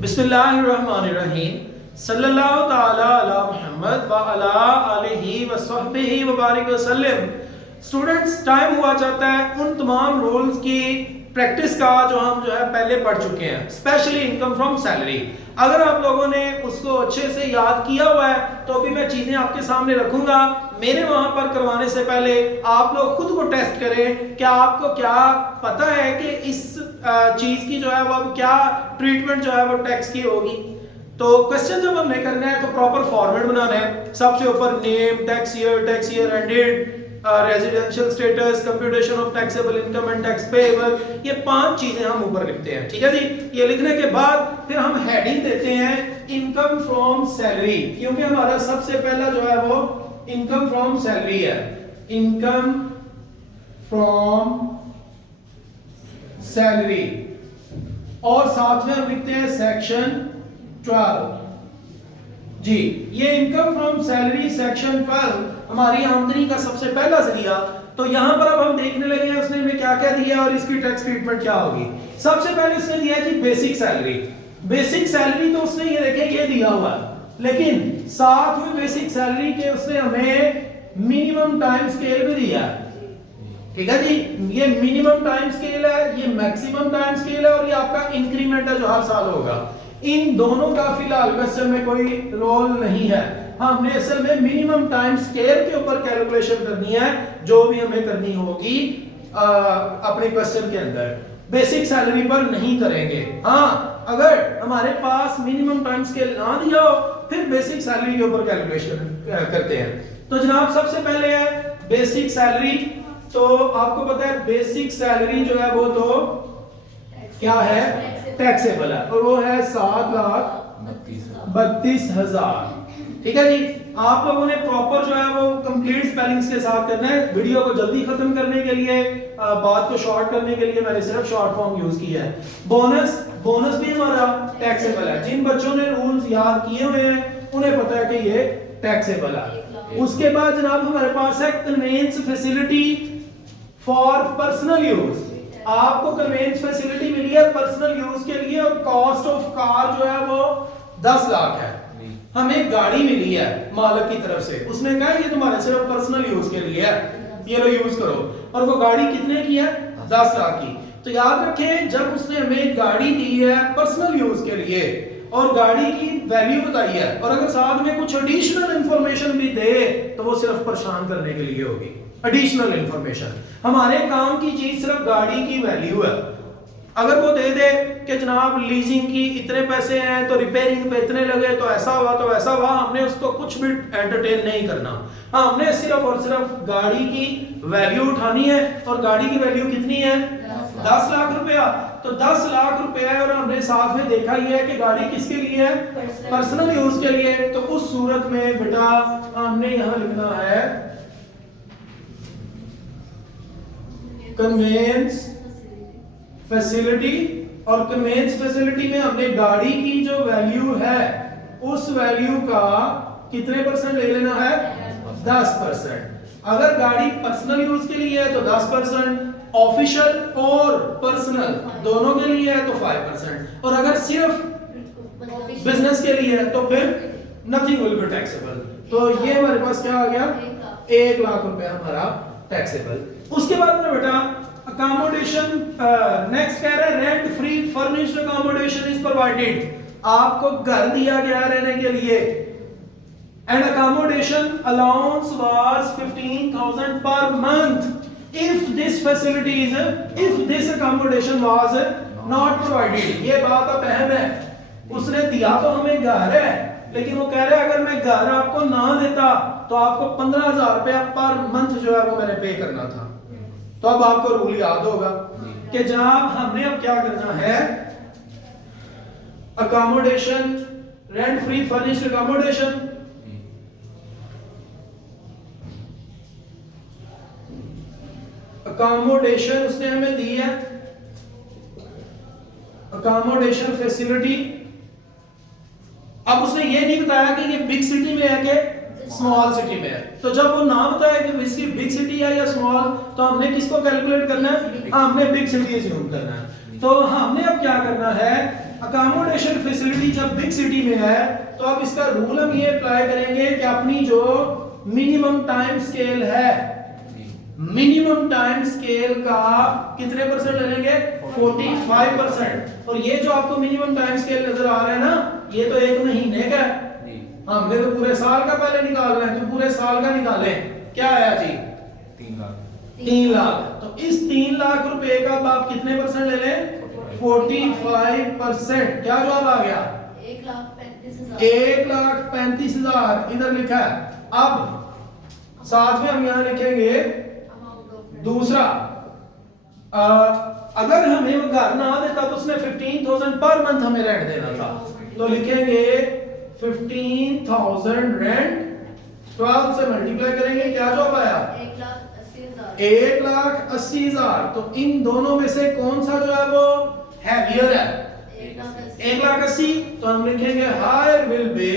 बिस्मिल्लाहिर्रहमानिर्रहीम सल्लल्लाहु ताला अला मुहम्मद व अला आलिहि व सहबिहि व बारिक वसल्लम। स्टूडेंट्स, टाइम हुआ चाहता है उन तमाम रूल्स की प्रैक्टिस का जो हम पहले पढ़ चुके हैं, स्पेशली इनकम फ्रॉम सैलरी। अगर आप लोगों ने उसको अच्छे से याद किया हुआ है तो अभी मैं चीजें आपके सामने रखूंगा। मेरे वहां पर करवाने से पहले आप लोग खुद को टेस्ट करें, क्या आपको क्या पता है कि इस चीज की जो है वो क्या ट्रीटमेंट जो है वो टैक्स की होगी। तो क्वेश्चन जब हमने करना है तो प्रॉपर फॉर्मेट बनाना है। सबसे ऊपर name, tax year ended, residential status, computation of taxable income and tax payable, ये 5 चीजें हम ऊपर लिखते हैं। ठीक है जी। ये लिखने के बाद फिर हम हेडिंग देते हैं इनकम फ्रॉम सैलरी, क्योंकि हमारा सबसे पहला जो है वो इनकम फ्रॉम सैलरी है। इनकम फ्रॉम सैलरी, और साथ में हम लिखते हैं सेक्शन 12 जी। ये इनकम फ्रॉम सैलरी सेक्शन 12 हमारी आमदनी का सबसे पहला जरिया। तो यहां पर अब हम देखने लगे हैं उसने हमें क्या क्या दिया और इसकी टैक्स ट्रीटमेंट क्या होगी। सबसे पहले इसने दिया है जी बेसिक सैलरी। बेसिक सैलरी तो उसने ये देखे ये दिया हुआ है, लेकिन साथ में बेसिक सैलरी के उसने हमें मिनिमम टाइम स्केल भी दिया है। ठीक है जी। ये मिनिमम टाइम स्केल है, ये मैक्सिमम टाइम स्केल है, और ये आपका इंक्रीमेंट है जो हर साल होगा। इन दोनों का फिलहाल क्वेश्चन में कोई रोल नहीं है। हमने असल में मिनिमम टाइम स्केल के ऊपर कैलकुलेशन करनी है जो भी हमें करनी होगी अपने क्वेश्चन के अंदर। बेसिक सैलरी पर नहीं करेंगे। हाँ, अगर हमारे पास मिनिमम टाइम स्केल ना दिया हो फिर बेसिक सैलरी के ऊपर कैलकुलेशन करते हैं। तो जनाब सबसे पहले है बेसिक सैलरी। तो आपको पता है बेसिक सैलरी जो है वो तो क्या है, टैक्सेबल है, और वो है 7,32,000। ठीक है जी। आप लोगों ने प्रॉपर जो है वो कंप्लीट स्पेलिंग्स के साथ करना है। वीडियो को जल्दी खत्म करने के लिए, बात को शॉर्ट करने के लिए मैंने सिर्फ शॉर्ट फॉर्म यूज किया है। बोनस भी हमारा टैक्सेबल है। जिन बच्चों ने रूल्स याद किए हुए हैं उन्हें पता है कि ये टैक्सेबल है। उसके बाद जनाब हमारे पास है conveyance facility for personal use. आपको कन्वेंस फैसिलिटी मिली है पर्सनल यूज के लिए, और कॉस्ट ऑफ कार जो है वो 10 लाख है। हमें गाड़ी मिली है मालिक की तरफ से, उसने कहा ये तुम्हारे सिर्फ पर्सनल यूज के लिए है, ये लो यूज करो। और वो गाड़ी कितने की है, 10 लाख की। तो याद रखें जब उसने हमें गाड़ी दी है पर्सनल यूज के लिए और गाड़ी की वैल्यू बताई है, और अगर साथ में कुछ एडिशनल इंफॉर्मेशन भी दे तो वो सिर्फ परेशान करने के लिए होगी। एडिशनल इंफॉर्मेशन, हमारे काम की चीज सिर्फ गाड़ी की वैल्यू है। अगर वो दे दे कि जनाब लीजिंग की इतने पैसे हैं तो रिपेयरिंग पे इतने लगे तो ऐसा हुआ तो ऐसा हुआ, हमने उसको कुछ भी एंटरटेन नहीं करना। हाँ, हमने सिर्फ और सिर्फ गाड़ी की वैल्यू उठानी है, और गाड़ी की वैल्यू कितनी है, 10 लाख रुपया। तो 10 लाख रुपया है, और हमने साथ में देखा ही है कि गाड़ी किसके लिए है, पर्सनल यूज के लिए। तो उस सूरत में बेटा हमने यहां लिखना है कन्वेंस फैसिलिटी, और कन्वेंस फैसिलिटी में हमने गाड़ी की जो वैल्यू है उस वैल्यू का कितने परसेंट ले लेना है, 10%। अगर गाड़ी पर्सनल यूज के लिए है तो 10%, ऑफिशियल और पर्सनल दोनों के लिए है तो 5%, और अगर सिर्फ बिजनेस के लिए है तो फिर नथिंग विल बी टैक्सेबल। तो ये हमारे पास क्या आ गया, 1 लाख रुपया हमारा टैक्सेबल। उसके बाद में बेटा अकोमोडेशन, नेक्स्ट कह रहा है rent free furnished accommodation is provided. आपको घर दिया गया रहने के लिए, and accommodation allowance was 15,000 per month if this facilities, if this accommodation was not provided. ये बात अब अहम है। उसने दिया तो हमें घर है, लेकिन वो कह रहा है अगर मैं घर आपको ना देता तो आपको 15,000 रुपया पर मंथ जो है वो मैंने पे करना था। तो अब आपको रूल याद होगा कि जनाब हमने अब क्या करना है, accommodation, rent free furnished accommodation, accommodation उसने हमें दी है, अकोमोडेशन फैसिलिटी। अब उसने ये नहीं बताया कि ये बिग सिटी में है कि स्मॉल सिटी में है। तो जब वो ना बताया कि इसकी बिग सिटी है या स्मॉल, तो हमने किसको कैलकुलेट करना है, हमने बिग सिटी अज्यूम करना है। तो हमने अब क्या करना है, अकोमोडेशन फैसिलिटी जब बिग सिटी में है तो अब इसका रूल हम ये अप्लाई करेंगे कि अपनी जो मिनिमम टाइम स्केल है, मिनिमम टाइम स्केल का कितने परसेंट ले लेंगे? 45%। और ये जो आपको मिनिमम टाइम स्केल नजर आ रहा है ना, ये तो एक महीने का है, हमने तो पूरे साल का पहले निकालना है, तो पूरे साल का निकालें। क्या आया जी? 3 लाख। 3 लाख। तो इस 3 लाख रुपए का आप कितने परसेंट ले लें? 45%। क्या जवाब आ गया? 1,35,000 इधर लिखा है। अब साथ में हम यहां लिखेंगे दूसरा, अगर हमें वो घर ना देता तो उसने 15,000 पर मंथ हमें रेंट देना था, तो लिखेंगे 15,000 रेंट, 12 से मल्टीप्लाई करेंगे, क्या जवाब आया? 1,80,000। तो इन दोनों में से कौन सा जो है वो हैवियर है? 1,80,000। तो हम लिखेंगे हायर विल बी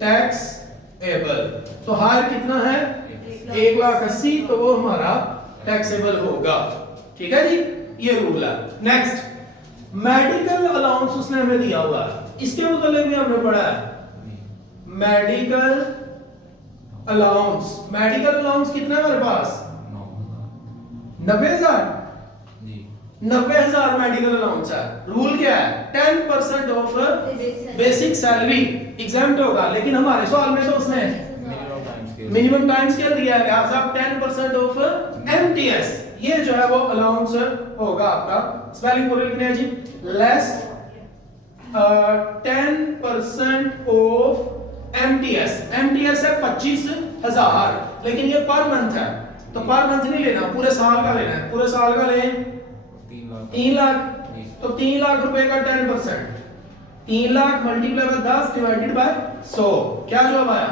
टैक्सेबल। तो हायर कितना है? 1,80,000। तो वो हमारा टैक्सेबल होगा। ठीक है जी, ये रूल है। नेक्स्ट, मेडिकल अलाउंस उसने हमें दिया हुआ है, इसके मुताबिक भी हमने पढ़ा है मेडिकल अलाउंस। मेडिकल अलाउंस कितना है हमारे पास? 90,000। 90,000 मेडिकल अलाउंस है। रूल क्या है? 10% ऑफ बेसिक सैलरी एग्जाम्प्ट होगा, लेकिन हमारे सवाल में तो उसने मिनिमम टाइम स्केल दिया है, लिहाजा 10% ऑफ एमटीएस, ये जो है वो अलाउंस होगा आपका। स्पेलिंग पूरे लिखने हैं जी, लेस 10% ऑफ एमटीएस। एमटीएस है 25,000, लेकिन ये पर मंथ है, तो पर मंथ नहीं लेना, पूरे साल का लेना है। पूरे साल का लें 3 लाख। तो 3 लाख रुपए का 10%, 3 lakh multiply by 10 divided by 100, क्या जवाब आया?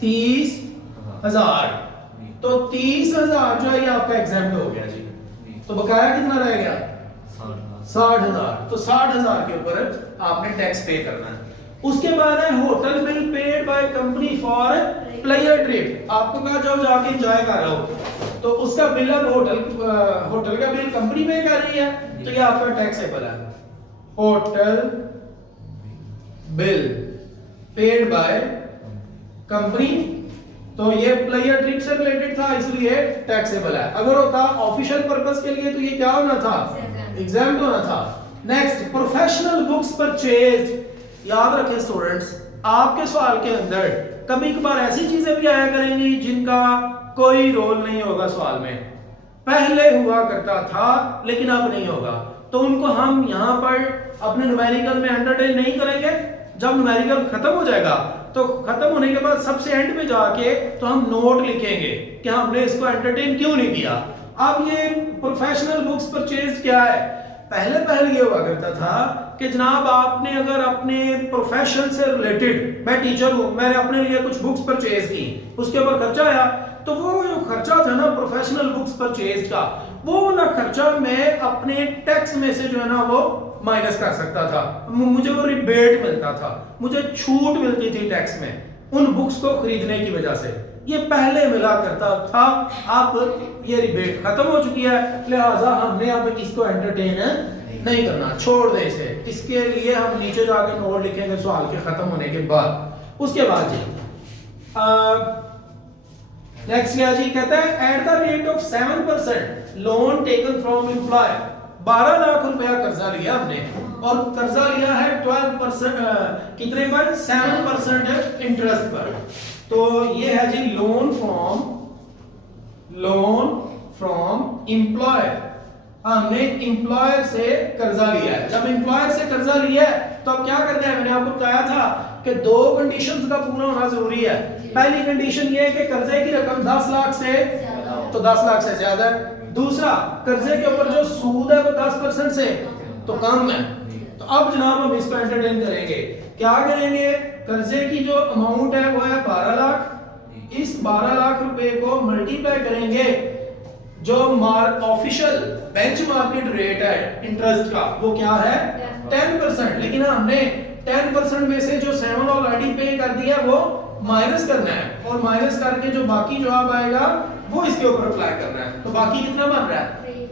30,000। तो 30,000 जो है ये आपका एग्जाम्प्ट हो गया जी। तो बकाया कितना रह गया? 60,000। तो 60,000 के ऊपर आपने टैक्स पे करना है। उसके बाद है hotel bill paid by company for player trip. आपको कहा जाओ जाके एंजॉय कर रहा हो, तो उसका बिल अब होटल का बिल कंपनी पे कर रही है, तो ये आपका टैक्सेबल है। Hotel bill paid by company, तो ये प्लेयर ट्रिप से रिलेटेड था इसलिए टैक्सेबल है। अगर होता ऑफिशियल पर्पस के लिए तो ये क्या होना था? एग्जाम्प्ट होना था। Next, professional books purchased. याद रखें स्टूडेंट्स, आपके सवाल के अंदर कभी कभार ऐसी चीजें भी आया करेंगी जिनका कोई रोल नहीं होगा सवाल में, पहले हुआ करता था लेकिन अब नहीं होगा, तो उनको हम यहां पर अपने न्यूमेरिकल में एंटरटेन नहीं करेंगे। जब न्यूमेरिकल खत्म हो जाएगा तो खत्म होने के बाद सबसे एंड पे जाके तो हम नोट लिखेंगे कि हमने इसको एंटरटेन क्यों नहीं किया। अब ये प्रोफेशनल बुक्स परचेज क्या है? पहले ये हुआ करता था कि जनाब आपने अगर अपने प्रोफेशन से रिलेटेड, मैं टीचर हूं, मैंने अपने लिए कुछ बुक्स परचेज की, उसके ऊपर खर्चा आया, तो वो जो खर्चा था ना प्रोफेशनल बुक्स परचेज का, वो वाला खर्चा मैं अपने टैक्स में से जो है ना वो माइनस कर सकता था, मुझे वो रिबेट मिलता था, मुझे छूट मिलती थी टैक्स में उन बुक्स को खरीदने की वजह से। ये पहले मिला करता था, अब ये रिबेट खत्म हो चुकी है, लिहाजा हमने अब इसको एंटरटेन नहीं करना, छोड़ दे इसे। इसके लिए हम नीचे जाके नोट लिखेंगे सवाल के खत्म होने के बाद। उसके बाद जी नेक्स्ट क्या जी, कहता है at the rate of 7% loan taken from employer. 12 lakh रुपया कर्जा लिया हमने, और कर्जा लिया है 12% कितने पर? 7% इंटरेस्ट पर। तो ये है जी लोन फ्रॉम एम्प्लॉयर। हमने एम्प्लॉयर से कर्जा लिया है। जब एम्प्लॉयर से कर्जा लिया है तो अब क्या करना है? मैंने आपको बताया था कि 2 कंडीशंस का पूरा होना जरूरी है। पहली कंडीशन ये है कि कर्जे की रकम 10 लाख से, तो 10 लाख से ज्यादा है। दूसरा, कर्जे के ऊपर जो सूद है वो 10% से तो कम है। तो अब जनाब हम इसको एंटरटेन करेंगे। क्या करेंगे? कर्जे की जो अमाउंट है वो है 12 लाख। इस 12 लाख रुपए को मल्टीप्लाई करेंगे जो ऑफिशियल बेंच मार्केट रेट है इंटरेस्ट का, वो क्या है? 10%। लेकिन हमने 10% में से जो 7 ऑलरेडी पे कर दिया वो माइनस करना है, और माइनस करके जो बाकी जवाब आएगा वो इसके ऊपर अप्लाई करना है। तो बाकी कितना बन रहा है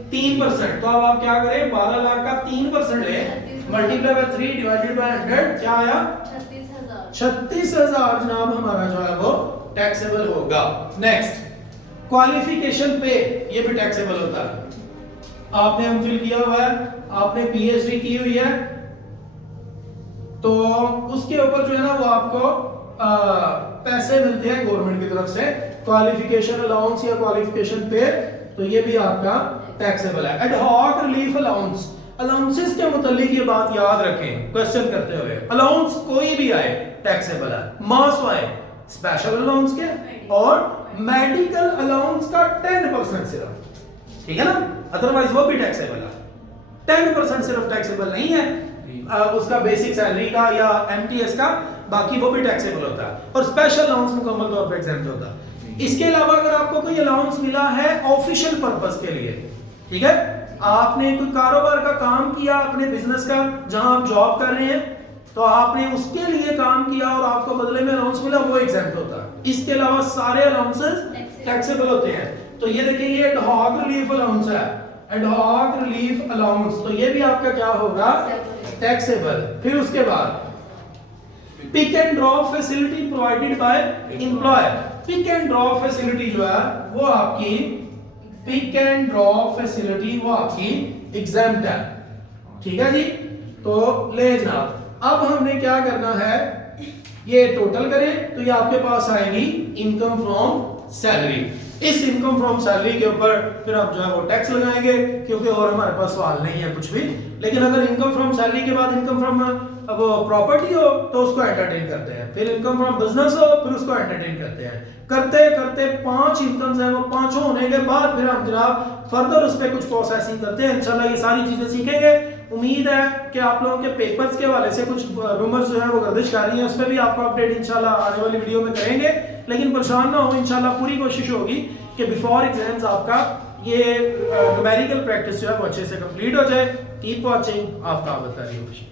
3%। तो अब आप क्या करें 12 लाख का 3% ले मल्टीप्लाई बाय 3 डिवाइडेड बाय 100 क्या आया 36,000 जनाब हमारा जो है वो टैक्सेबल होगा। नेक्स्ट क्वालिफिकेशन पे, ये भी टैक्सेबल होता है। आपने एमफिल किया हुआ है, आपने पीएचडी की हुई है, तो उसके ऊपर जो है ना वो आपको पैसे मिलते हैं गवर्नमेंट की तरफ से, क्वालिफिकेशन अलाउंस या क्वालिफिकेशन पे, तो ये भी आपका टैक्सेबल है। एडहॉक रिलीफ अलाउंस, अलाउंसेस के मुतालिक ये बात याद रखें क्वेश्चन करते हुए, अलाउंस कोई भी आए टैक्सेबल है। मास आए स्पेशल अलाउंस के और मेडिकल अलाउंस का 10% सिर्फ, ठीक है ना, अदरवाइज वो भी टैक्सेबल है। 10% सिर्फ टैक्सेबल नहीं है उसका बेसिक सैलरी का या एमटीएस का, बाकी वो भी टैक्सेबल होता है और स्पेशल अलाउंस मुकम्मल तौर पर एग्जेम्प्ट होता है। इसके अलावा अगर आपको कोई अलाउंस मिला है ऑफिशियल पर्पस के लिए, ठीक है, आपने कोई कारोबार का काम किया अपने बिजनेस का जहां आप जॉब कर रहे हैं, तो आपने उसके लिए काम किया और आपको बदले में अलाउंस मिला, वो एग्जेम्प्ट होता है। इसके अलावा सारे अलाउंसेस टैक्सेबल होते हैं। तो ये देखिए ये एडहॉक रिलीफ अलाउंस है, एडहॉक रिलीफ अलाउंस, तो ये भी आपका क्या होगा टैक्सेबल। फिर उसके बाद pick and drop facility provided by employer, pick and drop facility जो है वो आपकी पिक एंड ड्रॉप फैसिलिटी वो आपकी एग्जेम्प्ट है, ठीक है जी। तो ले जनाब अब हमने क्या करना है, ये टोटल करें तो ये आपके पास आएगी इनकम फ्रॉम सैलरी। इस इनकम फ्रॉम सैलरी के ऊपर फिर आप जो है वो टैक्स लगाएंगे, क्योंकि और हमारे पास सवाल नहीं है कुछ भी। लेकिन अगर इनकम फ्रॉम सैलरी के बाद इनकम फ्रॉम वो प्रॉपर्टी हो तो उसको एंटरटेन करते हैं, फिर इनकम फ्रॉम बिजनेस हो फिर उसको एंटरटेन करते हैं, करते करते 5 इनकम्स हैं, वो पांचों होने के बाद फिर हम जनाब फर्दर उस पर कुछ प्रोसेसिंग करते हैं। इंशाल्लाह ये सारी चीजें सीखेंगे। उम्मीद है कि आप लोगों के पेपर्स के हवाले से कुछ रूमर्स जो है वो गर्दिश कर रही हैं, उस पर भी आपको अपडेट इंशाल्लाह आने वाली वीडियो में करेंगे। लेकिन परेशान ना हो, इंशाल्लाह पूरी कोशिश होगी कि बिफोर एग्जाम्स आपका ये न्यूमेरिकल प्रैक्टिस जो है वो अच्छे से कंप्लीट हो जाए। कीप वॉचिंग, आफ्ताब बतारी।